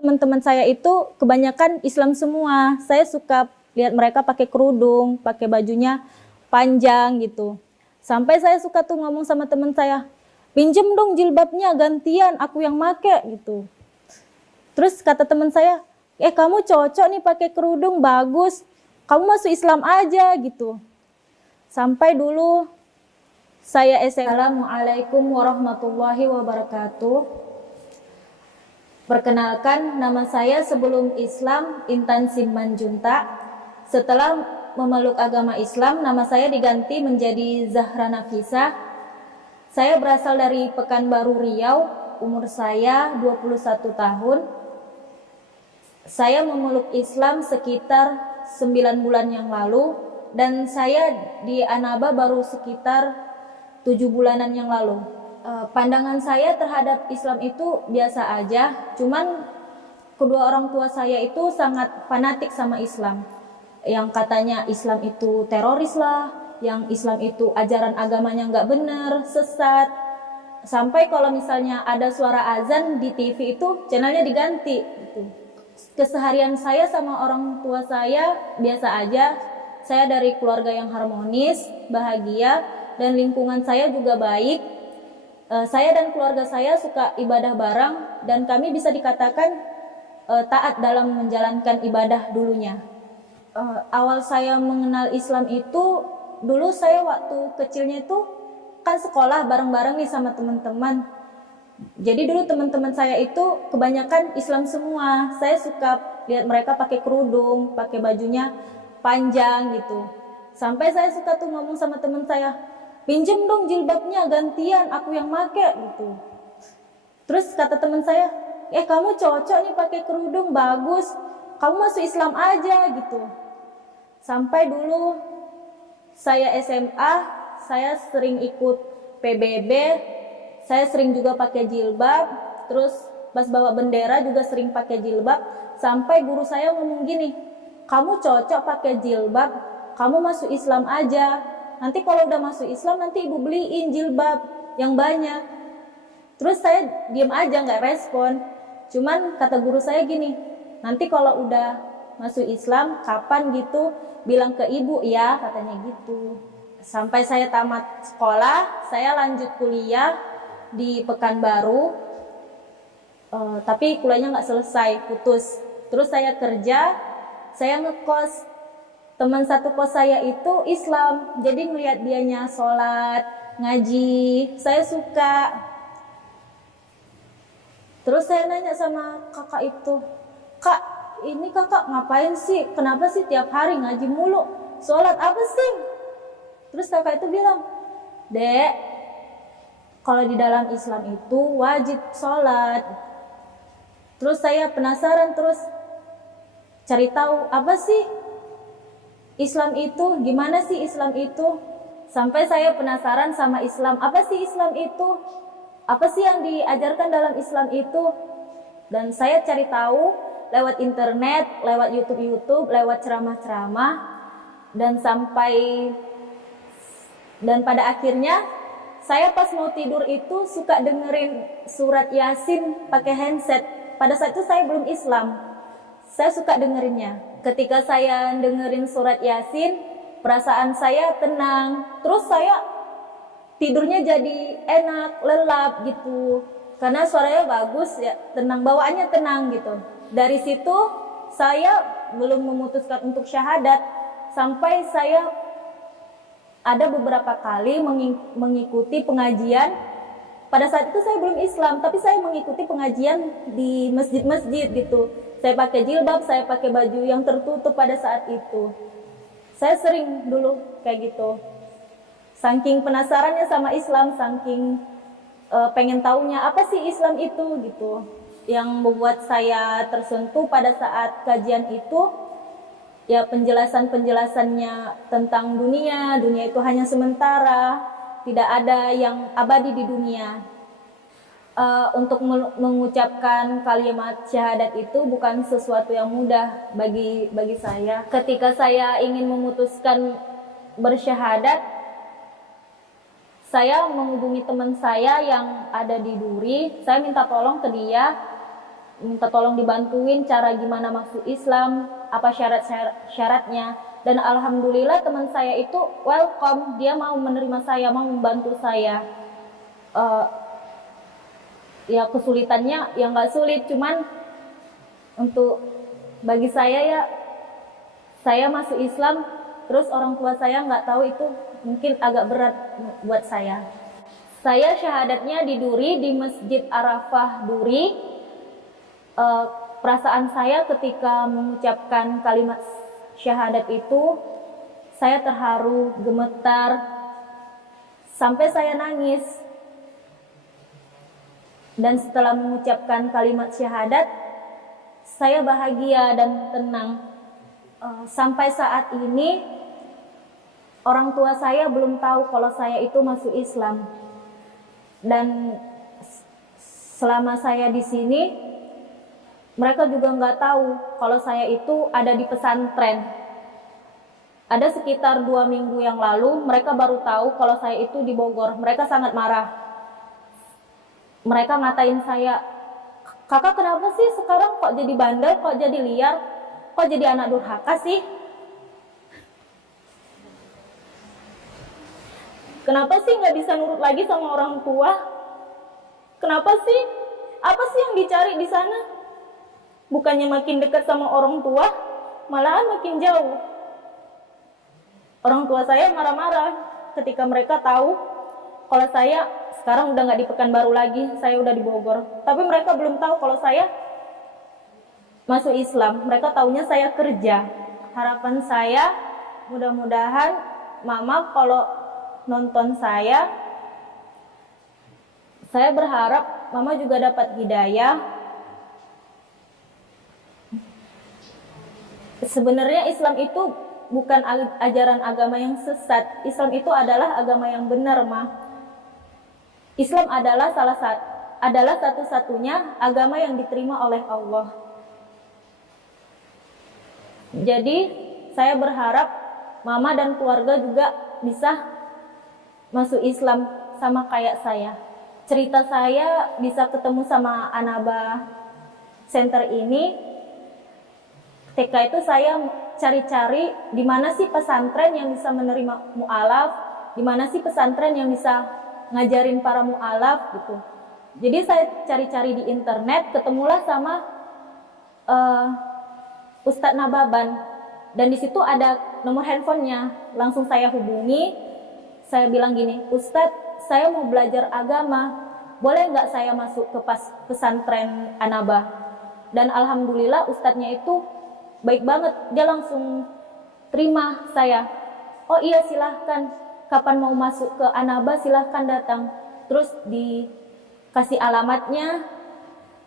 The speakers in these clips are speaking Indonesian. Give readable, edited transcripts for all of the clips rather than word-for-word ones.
Teman-teman saya itu kebanyakan Islam semua. Saya suka lihat mereka pakai kerudung, pakai bajunya panjang gitu. Sampai saya suka tuh ngomong sama teman saya, pinjem dong jilbabnya gantian, aku yang make gitu. Terus kata teman saya, kamu cocok nih pakai kerudung, bagus. Kamu masuk Islam aja gitu. Sampai dulu saya SMA. Assalamualaikum warahmatullahi wabarakatuh. Perkenalkan, nama saya sebelum Islam Intan Simanjuntak. Setelah memeluk agama Islam, nama saya diganti menjadi Zahra Nafisa. Saya berasal dari Pekanbaru Riau, umur saya 21 tahun. Saya memeluk Islam sekitar 9 bulan yang lalu, dan saya di Anaba baru sekitar 7 bulanan yang lalu. Pandangan saya terhadap Islam itu biasa aja, cuman kedua orang tua saya itu sangat fanatik sama Islam. Yang katanya Islam itu teroris lah, yang Islam itu ajaran agamanya nggak benar, sesat. Sampai kalau misalnya ada suara azan di TV itu channelnya diganti gitu. Keseharian saya sama orang tua saya biasa aja. Saya dari keluarga yang harmonis, bahagia, dan lingkungan saya juga baik. Saya dan keluarga saya suka ibadah bareng, dan kami bisa dikatakan taat dalam menjalankan ibadah dulunya. Awal saya mengenal Islam itu, dulu saya waktu kecilnya itu kan sekolah bareng-bareng nih sama teman-teman. Jadi dulu teman-teman saya itu kebanyakan Islam semua. Saya suka lihat mereka pakai kerudung, pakai bajunya panjang gitu. Sampai saya suka tuh ngomong sama teman saya, pinjem dong jilbabnya gantian, aku yang make gitu. Terus kata teman saya, kamu cocok nih pakai kerudung, bagus. Kamu masuk Islam aja gitu. Sampai dulu saya SMA, saya sering ikut PBB, saya sering juga pakai jilbab. Terus pas bawa bendera juga sering pakai jilbab. Sampai guru saya ngomong gini, kamu cocok pakai jilbab, kamu masuk Islam aja. Nanti kalau udah masuk Islam, nanti ibu beliin jilbab yang banyak. Terus saya diam aja, nggak respon. Cuman kata guru saya gini, nanti kalau udah masuk Islam, kapan gitu, bilang ke ibu ya, katanya gitu. Sampai saya tamat sekolah, saya lanjut kuliah di Pekanbaru. Tapi kuliahnya nggak selesai, putus. Terus saya kerja, saya ngekos. Teman satu kos saya itu Islam, jadi melihat dianya sholat, ngaji, saya suka. Terus saya nanya sama kakak itu, kak, ini kakak ngapain sih? Kenapa sih tiap hari ngaji mulu? Sholat apa sih? Terus kakak itu bilang, Dek, kalau di dalam Islam itu wajib sholat. Terus saya penasaran, terus cari tahu apa sih Islam itu, gimana sih Islam itu? Sampai saya penasaran sama Islam. Apa sih Islam itu? Apa sih yang diajarkan dalam Islam itu? Dan saya cari tahu lewat internet, lewat YouTube, lewat ceramah-ceramah. Dan pada akhirnya saya pas mau tidur itu suka dengerin surat Yasin pakai handset. Pada saat itu saya belum Islam. Saya suka dengerinnya. Ketika saya dengerin surat Yasin, perasaan saya tenang. Terus saya tidurnya jadi enak, lelap gitu. Karena suaranya bagus ya, tenang, bawaannya tenang gitu. Dari situ saya belum memutuskan untuk syahadat. Sampai saya ada beberapa kali mengikuti pengajian. Pada saat itu saya belum Islam, tapi saya mengikuti pengajian di masjid-masjid gitu. Saya pakai jilbab, saya pakai baju yang tertutup pada saat itu. Saya sering dulu kayak gitu. Saking penasarannya sama Islam, saking pengen taunya apa sih Islam itu gitu. Yang membuat saya tersentuh pada saat kajian itu, ya penjelasannya tentang dunia itu hanya sementara, tidak ada yang abadi di dunia. Untuk mengucapkan kalimat syahadat itu bukan sesuatu yang mudah bagi saya. Ketika saya ingin memutuskan bersyahadat, saya menghubungi teman saya yang ada di Duri. Saya minta tolong ke dia minta tolong dibantuin cara gimana masuk Islam, apa syarat-syaratnya. Dan alhamdulillah teman saya itu welcome, dia mau menerima saya, mau membantu saya. Ya kesulitannya ya nggak sulit, cuman untuk bagi saya ya, saya masuk Islam terus orang tua saya nggak tahu, itu mungkin agak berat buat saya. Saya syahadatnya di Duri, di Masjid Arafah Duri. Perasaan saya ketika mengucapkan kalimat syahadat itu, saya terharu, gemetar, sampai saya nangis. Dan setelah mengucapkan kalimat syahadat, saya bahagia dan tenang. Sampai saat ini, orang tua saya belum tahu kalau saya itu masuk Islam. Dan selama saya di sini, mereka juga nggak tahu kalau saya itu ada di pesantren. Ada sekitar 2 minggu yang lalu, mereka baru tahu kalau saya itu di Bogor. Mereka sangat marah. Mereka ngatain saya, "Kakak kenapa sih sekarang kok jadi bandel, kok jadi liar, kok jadi anak durhaka sih? Kenapa sih nggak bisa nurut lagi sama orang tua? Kenapa sih? Apa sih yang dicari di sana? Bukannya makin dekat sama orang tua, malahan makin jauh." Orang tua saya marah-marah ketika mereka tahu kalau saya sekarang udah nggak di Pekanbaru lagi, saya udah di Bogor. Tapi mereka belum tahu kalau saya masuk Islam. Mereka taunya saya kerja. Harapan saya, mudah-mudahan Mama kalau nonton saya berharap Mama juga dapat hidayah. Sebenarnya Islam itu bukan ajaran agama yang sesat. Islam itu adalah agama yang benar, Ma. Islam adalah satu-satunya agama yang diterima oleh Allah. Jadi saya berharap Mama dan keluarga juga bisa masuk Islam sama kayak saya. Cerita saya bisa ketemu sama Anaba Center ini, ketika itu saya cari-cari di mana sih pesantren yang bisa menerima mu'alaf, di mana sih pesantren yang bisa ngajarin para mu'alaf gitu. Jadi saya cari-cari di internet, ketemulah sama Ustadz Nababan, dan di situ ada nomor handphonenya. Langsung saya hubungi, saya bilang gini, "Ustadz, saya mau belajar agama, boleh nggak saya masuk ke pesantren Anaba?" Dan alhamdulillah Ustadznya itu baik banget, dia langsung terima saya. "Oh iya silahkan, kapan mau masuk ke Anaba silahkan datang." Terus dikasih alamatnya.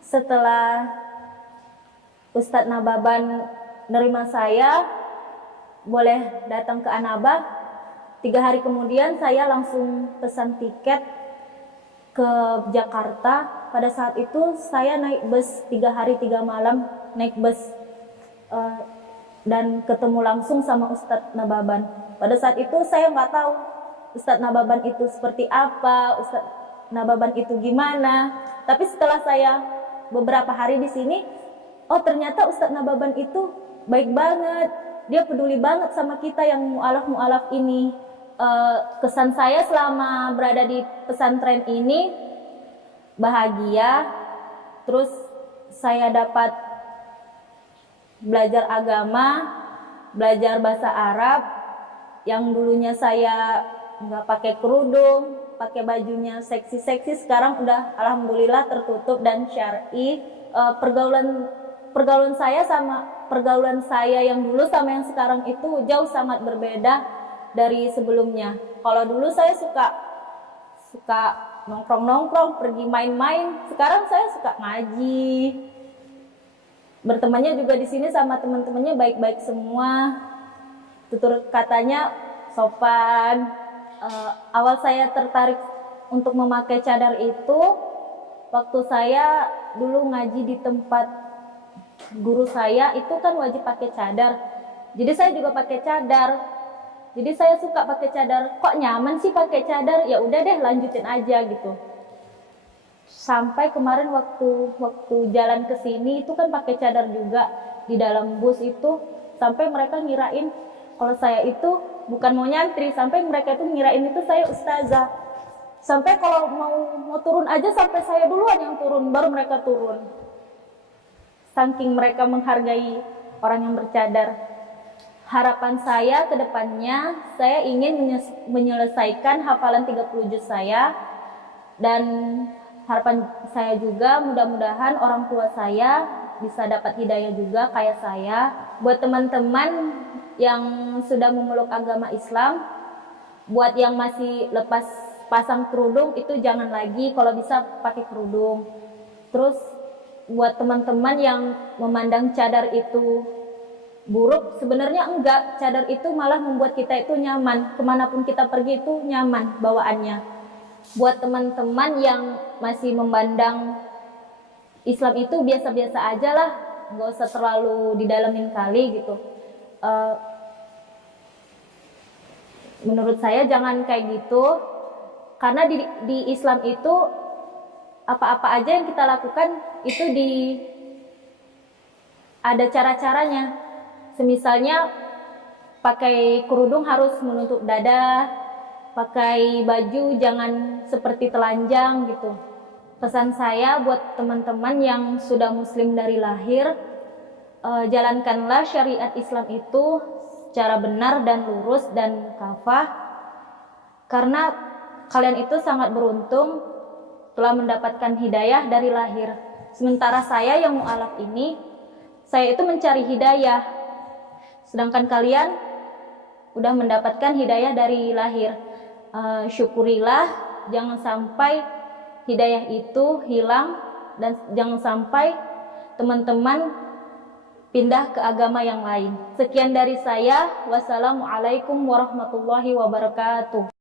Setelah Ustadz Nababan nerima saya, boleh datang ke Anaba. 3 hari kemudian saya langsung pesan tiket ke Jakarta. Pada saat itu saya naik bus 3 hari 3 malam, naik bus dan ketemu langsung sama Ustadz Nababan. Pada saat itu saya nggak tahu Ustadz Nababan itu seperti apa, Ustadz Nababan itu gimana. Tapi setelah saya beberapa hari di sini, oh ternyata Ustadz Nababan itu baik banget. Dia peduli banget sama kita yang mu'alaf-mu'alaf ini. Kesan saya selama berada di pesantren ini bahagia. Terus saya dapat belajar agama, belajar bahasa Arab. Yang dulunya saya nggak pakai kerudung, pakai bajunya seksi-seksi, sekarang udah alhamdulillah tertutup dan syar'i. Pergaulan saya sama pergaulan saya yang dulu sama yang sekarang itu jauh sangat berbeda dari sebelumnya. Kalau dulu saya suka nongkrong-nongkrong, pergi main-main. Sekarang saya suka ngaji. Bertemannya juga di sini sama teman-temannya baik-baik semua. Tutur katanya sopan. Awal saya tertarik untuk memakai cadar itu waktu saya dulu ngaji di tempat guru saya, itu kan wajib pakai cadar. Jadi saya juga pakai cadar. Jadi saya suka pakai cadar. Kok nyaman sih pakai cadar? Ya udah deh lanjutin aja gitu. Sampai kemarin waktu jalan ke sini itu kan pakai cadar juga di dalam bus itu, sampai mereka ngirain kalau saya itu bukan mau nyantri, sampai mereka itu ngirain itu saya ustazah. Sampai kalau mau turun aja sampai saya duluan yang turun, baru mereka turun. Saking mereka menghargai orang yang bercadar. Harapan saya ke depannya, saya ingin menyelesaikan hafalan 30 juz saya, dan harapan saya juga mudah-mudahan orang tua saya bisa dapat hidayah juga kayak saya. Buat teman-teman yang sudah memeluk agama Islam, buat yang masih lepas pasang kerudung itu jangan lagi, kalau bisa pakai kerudung. Terus buat teman-teman yang memandang cadar itu buruk, sebenarnya enggak. Cadar itu malah membuat kita itu nyaman, kemanapun kita pergi itu nyaman bawaannya. Buat teman-teman yang masih memandang Islam itu biasa-biasa aja lah, nggak usah terlalu didalamin kali gitu. Menurut saya jangan kayak gitu, karena di Islam itu apa-apa aja yang kita lakukan itu ada cara-caranya. Semisalnya pakai kerudung harus menutup dada, pakai baju jangan seperti telanjang gitu. Pesan saya buat teman-teman yang sudah muslim dari lahir, jalankanlah syariat Islam itu secara benar dan lurus dan kafah, karena kalian itu sangat beruntung telah mendapatkan hidayah dari lahir. Sementara saya yang mu'alaf ini, saya itu mencari hidayah, sedangkan kalian udah mendapatkan hidayah dari lahir. Syukurilah, jangan sampai hidayah itu hilang, dan jangan sampai teman-teman pindah ke agama yang lain. Sekian dari saya. Wassalamualaikum warahmatullahi wabarakatuh.